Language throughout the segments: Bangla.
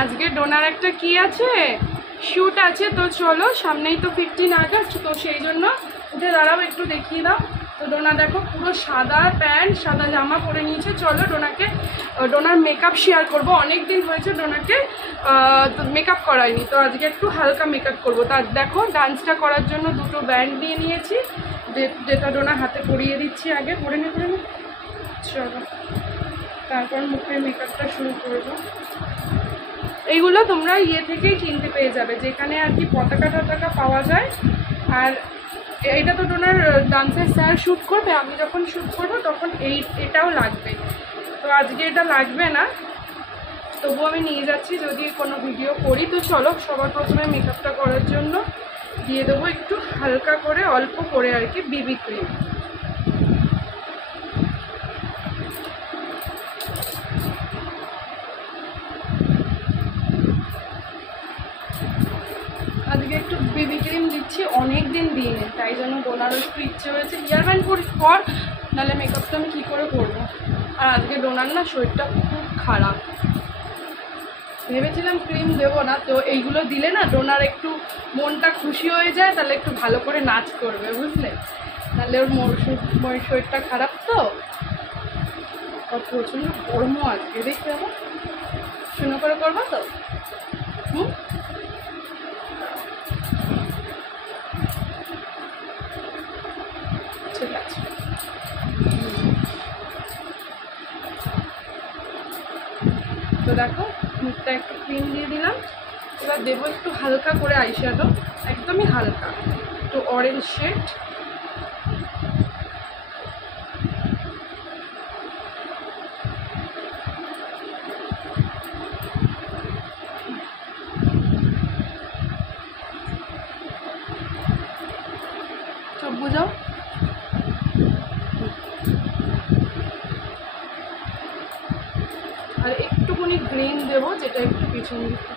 আজকে ডোনার একটা কি আছে, শ্যুট আছে, তো চলো সামনেই তো 15 আগস্ট, তো সেই জন্য উঠে দাঁড়াও একটু দেখিয়ে দাও। তো ডোনা দেখো পুরো সাদা প্যান্ট সাদা জামা পরে নিয়েছে। চলো ডোনার মেকআপ শেয়ার করবো। অনেক দিন হয়েছে ডোনাকে মেকআপ করাইনি, তো আজকে একটু হালকা মেকআপ করবো। তার দেখো ডান্সটা করার জন্য দুটো ব্যান্ড নিয়ে নিয়েছি, যেটা ডোনার হাতে পরিয়ে দিচ্ছি। আগে পরে নে। চলো তারপর মুখের মেকআপটা শুরু করবো। এইগুলো তোমরা থেকেই কিনতে পেয়ে যাবে, যেখানে আর কি পতাকা পাওয়া যায়। আর এইটা তো ডোনার ডান্সের স্যার শ্যুট করবে, আমি যখন শ্যুট করবো তখন এটাও লাগবে। তো আজকে এটা লাগবে না, তবু আমি নিয়ে যাচ্ছি যদি কোনো ভিডিও করি। তো চলো সবার প্রথমে মেকআপটা করার জন্য দিয়ে দেবো একটু হালকা করে, অল্প করে আর কি বিবি ক্রিম। আজকে একটু বেবি ক্রিম দিচ্ছি, অনেক দিন দিইনি, তাই জন্য ডোনারও একটু ইচ্ছে হয়েছে। ইয়ারব্যান্ড পর নাহলে মেকআপটা আমি কী করে করবো। আর আজকে ডোনার না শরীরটা খুব খারাপ, ভেবেছিলাম ক্রিম দেবো না, তো এইগুলো দিলে না ডোনার একটু মনটা খুশি হয়ে যায়, তাহলে একটু ভালো করে নাচ করবে, বুঝলে। নাহলে ওর শরীরটা খারাপ তো। প্রচণ্ড গরমও আজকে, দেখতে যাবো শুনে করে করবো তো। ঠিক আছে, তো দেখো মুখটা একটু ক্রিম দিয়ে দিলাম। এবার দেবো একটু হালকা করে আইশ্যাডো, একদমই হালকা, একটু অরেঞ্জ শেড। চোখ বুঝাও। আর একটুখানি গ্রিন দেবো, যেটা একটু পিছন দিকে।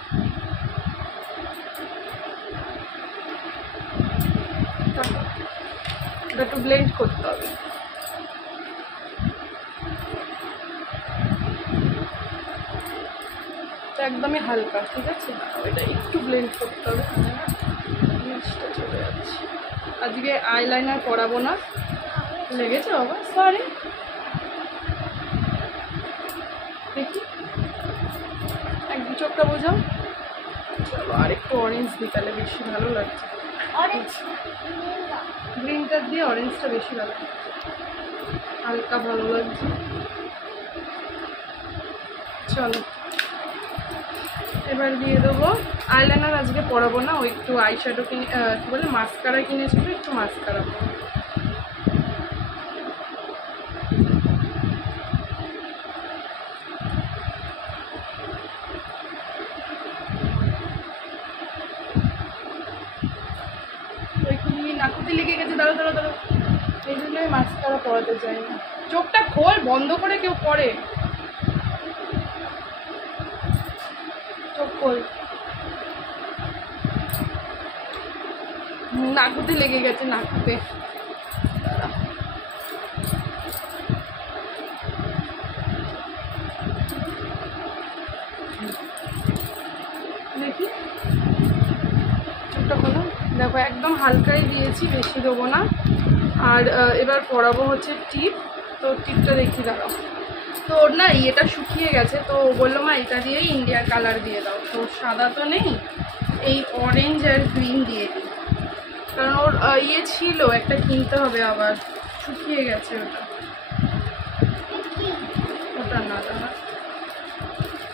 এটা একটু ব্লেন্ড করতে হবে। একদমই হালকা, ঠিক আছে। এটা একটু ব্লেন্ড করতে হবে, জিনিসটা চলে যাচ্ছে। আজকে আইলাইনার পরাবো না, লেগেছে বাবা, সরি। দেখি একদম চোখটা বোঝাও। চলো আর একটু অরেঞ্জ দিই, তাহলে বেশি ভালো লাগছে। গ্রিনটা দিয়ে অরেঞ্জটা বেশি ভালো লাগছে, হালকা ভালো লাগছে। চলো এবার দিয়ে দেবো আইলাইনার। আজকে পরাবো না, ওই একটু আইশ্যাডো কিনে কী বলে মাস্কারা কিনেছিল, একটু মাস্কারা। নাকুতি লেগে গেছে, দাঁড়ো। এই জন্যই মাস্কারা পরাতে চাই না। চোখটা খোল, বন্ধ করে কেউ পরে। চোখ খোল, নাকুতে লেগে গেছে, নাকুতে। দেখি চোখটা খোলো। দেখো একদম হালকাই দিয়েছি, বেশি দেবো না। আর এবার পরাবো হচ্ছে টিপ। তো টিপটা দেখি, দাঁড়াও। তো ওর না ইয়েটা শুকিয়ে গেছে, তো বললো মা এটা দিয়েই ইন্ডিয়ার কালার দিয়ে দাও। তো সাদা তো নেই, এই অরেঞ্জ আর গ্রিন দিয়ে দিই, কারণ ওর ইয়ে ছিল একটা, কিনতে হবে আবার, শুকিয়ে গেছে ওটা না। দাঁড়া,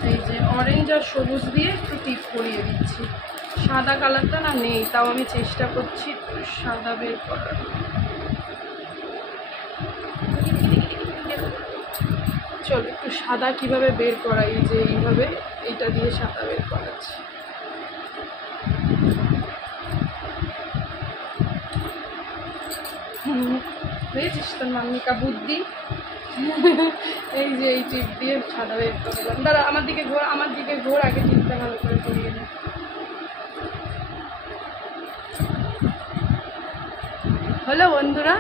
এই যে অরেঞ্জ আর সবুজ দিয়ে একটু টিপ করিয়ে দিচ্ছি। সাদা কালারটা না নেই, তাও আমি চেষ্টা করছি সাদা বের করার। চলো একটু সাদা কিভাবে বের করা, এই যে এইভাবে এইটা দিয়ে সাদা বের করাচ্ছি। বুঝেছিস তোর মাম্মিকা বুদ্ধি। এই যে এই টিপ দিয়ে সাদা বের করলাম। দাঁড়া, আমার দিকে ঘোর, আগে টিপটা ভালো করে করিয়ে নে। হলো বন্ধুরা,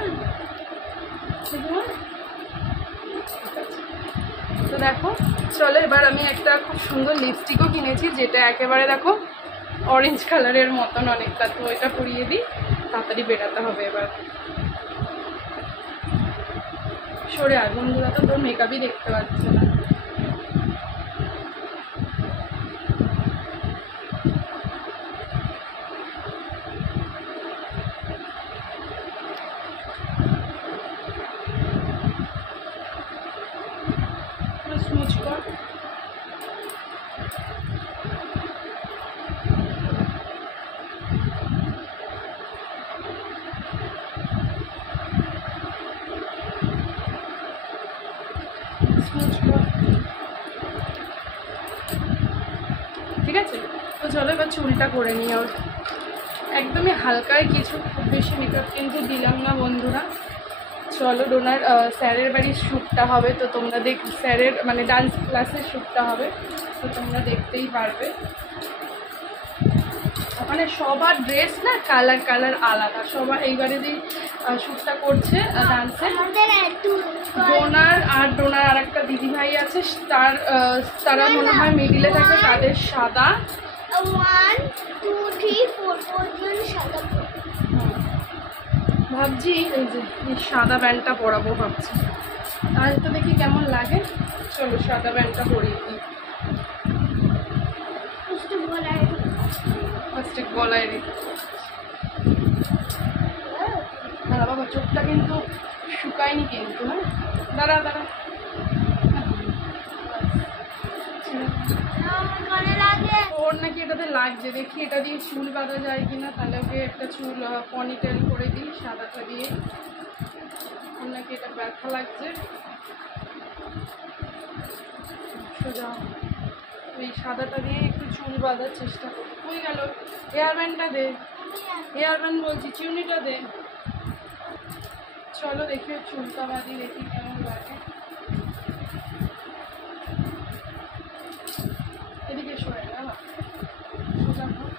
তো তো দেখো চলো এবার আমি একটা খুব সুন্দর লিপস্টিকও কিনেছি, যেটা একেবারে দেখো অরেঞ্জ কালারের মতন অনেকটা। তো এটা পরিয়ে দিই, তাড়াতাড়ি বেরাতে হবে এবার। সরে আর বন্ধুরা, তো তোর মেকআপই দেখতে পাচ্ছে না। স্মুচ কর। ঠিক আছে, তো চলো এবার চুলটা করে নিই। ওর একদমই হালকায় কিছু, খুব বেশি মেকআপ কিন্তু দিলাম না বন্ধুরা। চলো ডোনার স্যারের বাড়ির শ্যুটটা হবে, তো তোমরা স্যারের মানে ডান্স ক্লাসের শ্যুটটা হবে, তো তোমরা দেখতেই পারবে। ওখানে সবার ড্রেস না কালার কালার আলাদা, সবার এইবারে যে শ্যুটটা করছে ডান্সে ডোনার আর একটা দিদিভাই আছে, তারা মনে হয় মিডিলে থাকে, তাদের সাদা 1 2 3 4 4জন সাদা। ভাবছি এই যে সাদা ব্যান্ডটা পরাবো ভাবছি, আর তো দেখি কেমন লাগে। চলো সাদা ব্যান্ডটা পরিয়ে দিই। ফার্স্টে গলায় দিই। দাঁড়া বাবা, চোখটা কিন্তু শুকায়নি কিন্তু। হ্যাঁ দাঁড়া দাঁড়া, ওর নাকি এটাতে লাগছে, দেখি এটা দিয়ে চুল বাঁধা যায় কিনা, তাহলে ওকে একটা চুল পনিটেল করে দিই সাদাটা দিয়ে। ওর নাকি এটা ব্যথা লাগছে। সোজা ওই সাদাটা দিয়ে একটু চুল বাঁধার চেষ্টা করি। হয়ে গেল, হেয়ার ব্যান্ডটা দে, হেয়ার ব্যান্ড বলছি, চিউনিটা দে। চলো দেখি চুলটা বাঁধি, দেখি কেমন লাগে। এদিকে সরে না, সোজা কর।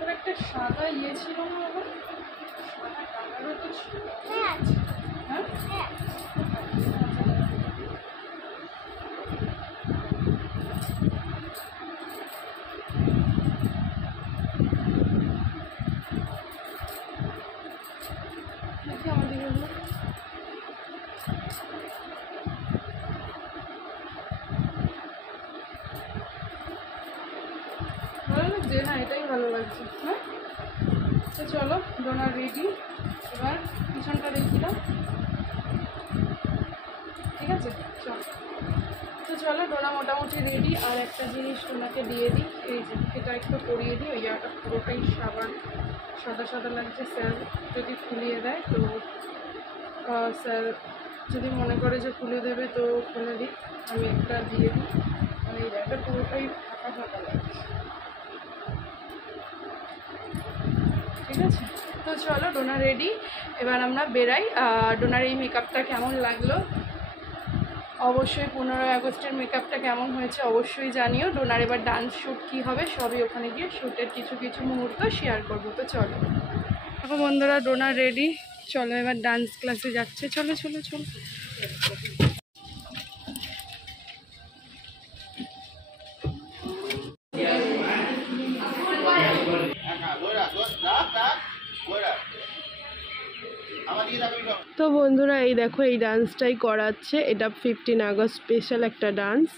ওর একটা সাদা ইয়ে ছিল না বাবা, সাদা কালারও তো ছিল। হ্যাঁ হ্যাঁ দেখি আমাদের ভালো লাগছে। হ্যাঁ এটাই ভালো লাগছে। হ্যাঁ তো চলো ডোনার রেডি, এবার পিছনটা দেখি দাও। ঠিক আছে চলো, তো চলো ডোনা মোটামুটি রেডি। আর একটা জিনিস তোমাকে দিয়ে দিই, এই যে এটা একটু করিয়ে দিই। ওই জায়গাটা পুরোটাই সাদা সাদা লাগছে। স্যার যদি খুলিয়ে দেয় তো স্যার যদি মনে করে যে খুলে দেবে তো খুলে দিই, আমি একটা দিয়ে দিই। মানে এই জায়গাটা পুরোটাই ফাঁকা ফাঁকা লাগছে। ঠিক আছে, তো চলো ডোনা রেডি, এবার আমরা বেরাই। ডোনার এই মেকআপটা কেমন লাগলো অবশ্যই, 15ই আগস্টের মেকআপটা কেমন হয়েছে অবশ্যই জানিও। ডোনার এবার ডান্স শ্যুট কী হবে সবই ওখানে গিয়ে শ্যুটের কিছু কিছু মুহূর্ত শেয়ার করবো। তো চলো দেখো বন্ধুরা, ডোনার রেডি, চলো এবার ডান্স ক্লাসে যাচ্ছে। চলো চলো চলো। তো বন্ধুরা এই দেখো এই ডান্সটাই করাচ্ছে, এটা 15 আগস্ট স্পেশাল একটা ডান্স।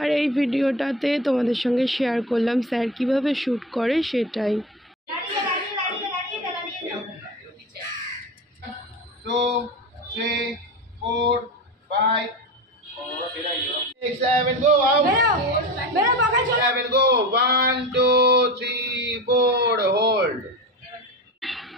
আর এই ভিডিওটাতে তোমাদের সঙ্গে শেয়ার করলাম স্যার কিভাবে শ্যুট করে সেটাই। 2 3 4 5 6 7 go out 7 go 1 2 3 4 hold।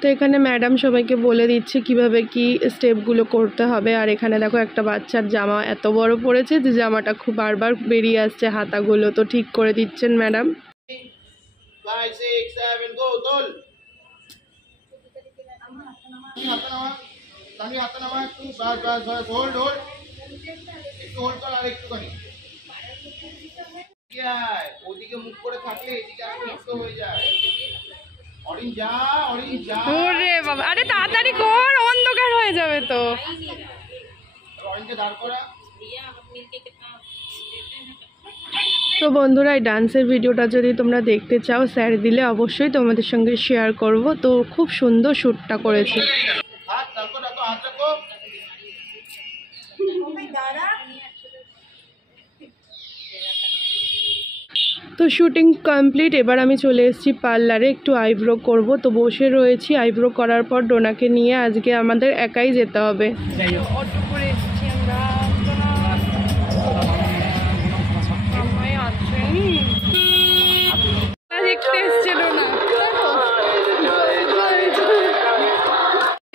তো এখানে ম্যাডাম সবাইকে বলে দিচ্ছে কিভাবে কি স্টেপগুলো করতে হবে। আর এখানে দেখো একটা বাচ্চার জামা এত বড় পড়েছে যে জামাটা খুব বারবার বেরিয়ে আসছে, হাতাগুলো তো ঠিক করে দিচ্ছেন ম্যাডাম। 5 6 7 go তোল। তানি হাতে নামা একটু, বাস বাস বাস, হোল্ড হোল্ড, একটু হোল্ড কর, আর একটুখানি। ওদিকে মুখ করে থাকলে এদিকে নষ্ট হয়ে যায়। অরিন যা, অরিন যা। ওরে বাবা, আরে তাড়াতাড়ি কর, অন্ধকার হয়ে যাবে তো। অরিনকে দাঁড় করা। তো বন্ধুরা, এই ডান্সের ভিডিওটা যদি তোমরা দেখতে চাও স্যার দিলে অবশ্যই তোমাদের সঙ্গে শেয়ার করব। তো খুব সুন্দর শ্যুটটা করেছি। হাত রাখো, রাখো, হাত রাখো। তো শুটিং কমপ্লিট। এবার আমি চলে এসেছি পার্লারে, একটু আইব্রো করব। তো বসে রয়েছি, আইব্রো করার পর ডোনাকে নিয়ে আজকে আমাদের একাই যেতে হবে। অটো করে এসেছি আমরা। দেখতে এসছে ডোনা।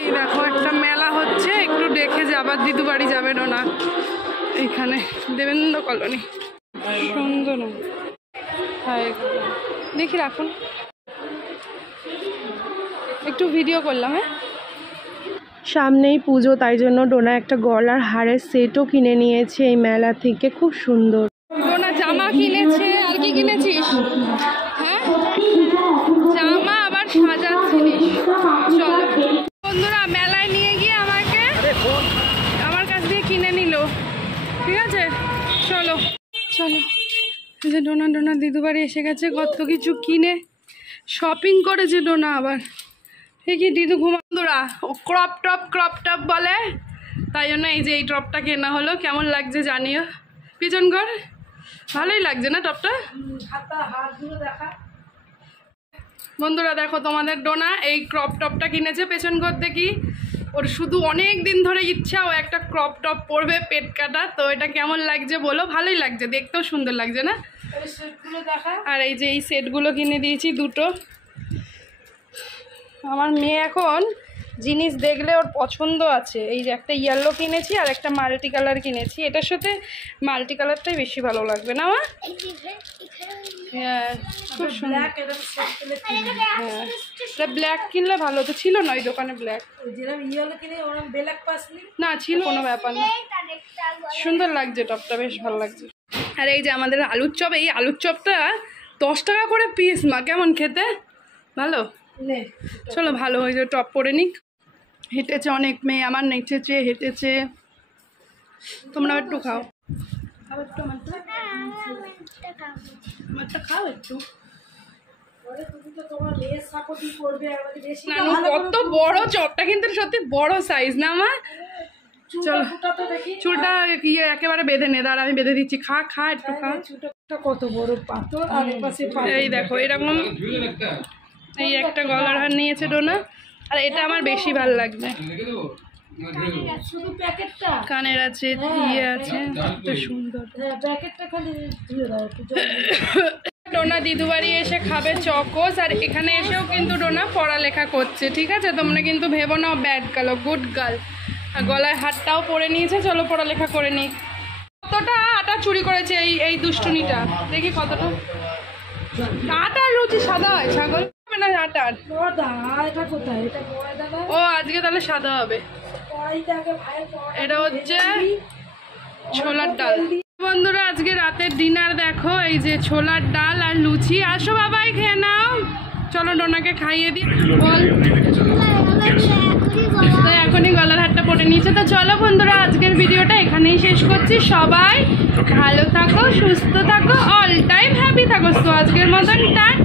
এই দেখো একটা মেলা হচ্ছে, একটু দেখে যাবার দিদু বাড়ি যাবে ডোনা। এখানে দেবেন্দ্র কলোনি, সুন্দর। হ্যাঁ দেখি, রাখুন, একটু ভিডিও করলাম। হ্যাঁ, সামনেই পুজো, তাই জন্য ডোনা একটা গলার হারের সেটও কিনে নিয়েছে এই মেলা থেকে, খুব সুন্দর। ডোনা জামা কিনেছে। আর কি কিনেছিস? হ্যাঁ, জামা আবার সাজার জিনিস। চলো বন্ধুরা, মেলায় নিয়ে গিয়ে আমাকে আমার কাছ দিয়ে কিনে নিল। ঠিক আছে, চলো চলো। যে ডোনা ডোনা দিদু বাড়ি এসে গেছে, কত কিছু কিনে শপিং করেছে ডোনা। আবার কি দিদু ঘুমান্দুরা ক্রপ টপ বলে, তাই জন্য এই যে এই টপটা কেনা হলো। কেমন লাগছে জানিও। পিছন ঘর ভালোই লাগছে না টপটা? বন্ধুরা দেখো, তোমাদের ডোনা এই ক্রপ টপটা কিনেছে। পেছন ঘর দেখি, ওর শুধু অনেক দিন ধরে ইচ্ছা ও একটা ক্রপ টপ পরবে, পেট কাটা। তো এটা কেমন লাগছে বলো? ভালোই লাগছে, দেখতেও সুন্দর লাগছে না? আর এই যে এই সেটগুলো কিনে দিয়েছি দুটো। আমার মেয়ে এখন জিনিস দেখলে ওর পছন্দ আছে। এই যে একটা ইয়েলো কিনেছি আর একটা মাল্টি কালার কিনেছি। এটার সাথে মাল্টি কালারটাই বেশি ভালো লাগবে না মা? হ্যাঁ, খুব সুন্দর। হ্যাঁ, এটা ব্ল্যাক কিনলে ভালো তো। ছিল না ওই দোকানে ব্ল্যাক? না ছিল, কোনো ব্যাপার না। সুন্দর লাগছে টপটা, বেশ ভালো লাগছে। আর এই যে আমাদের আলুর চপ, এই আলুর চপটা 10 টাকা করে পিস। মা কেমন খেতে? ভালো? চলো ভালো হয়েছে, টপ পরে নিক। হেঁটেছে অনেক মেয়ে, আমার নেচেছে, হেঁটেছে। তোমরা একটু খাও, আমারটা খাও একটু। কত বড় চপটা, কিন্তু সত্যি বড় সাইজ না মা? চলো চুলটা একেবারে বেঁধে নে, দাঁড়া আমি বেঁধে দিচ্ছি। খা খা, একটু খা। কত বড় পাথর। এই দেখো এরকম এই একটা গলার হার নিয়েছে ডোনা। আর এটা আমার বেশি ভালো লাগবে। কানের আছে, ইয়ে আছে, সুন্দর। ডোনা দিদু বাড়ি এসে খাবে চকোস। আর এখানে এসেও কিন্তু ডোনা পড়ালেখা করছে। ঠিক আছে, তোমরা কিন্তু ভেবো না ব্যাড গার্ল, গুড গার্ল। আর গলায় হাতটাও পরে নিয়েছে। চলো পড়ালেখা করে নিই। কতটা আটা চুরি করেছে এই দুষ্টুনিটা, দেখি কতটা। আটার রুচি সাদা হয় ছাগল না আটার? ও আজকে তাহলে সাদা হবে। এটা হচ্ছে ছোলার ডাল। বন্ধুরা আজকে রাতের ডিনার দেখো, এই যে ছোলার ডাল আর লুচি। আসো বাবাই খেয়ে নাও। চলো ডোনাকে খাইয়ে দিই। বল, তো এখনই গলার হারটা পরে নিয়েছে। তো চলো বন্ধুরা, আজকের ভিডিওটা এখানেই শেষ করছি। সবাই ভালো থাকো, সুস্থ থাকো, অল টাইম হ্যাপি থাকো। তো আজকের মতন টাটা।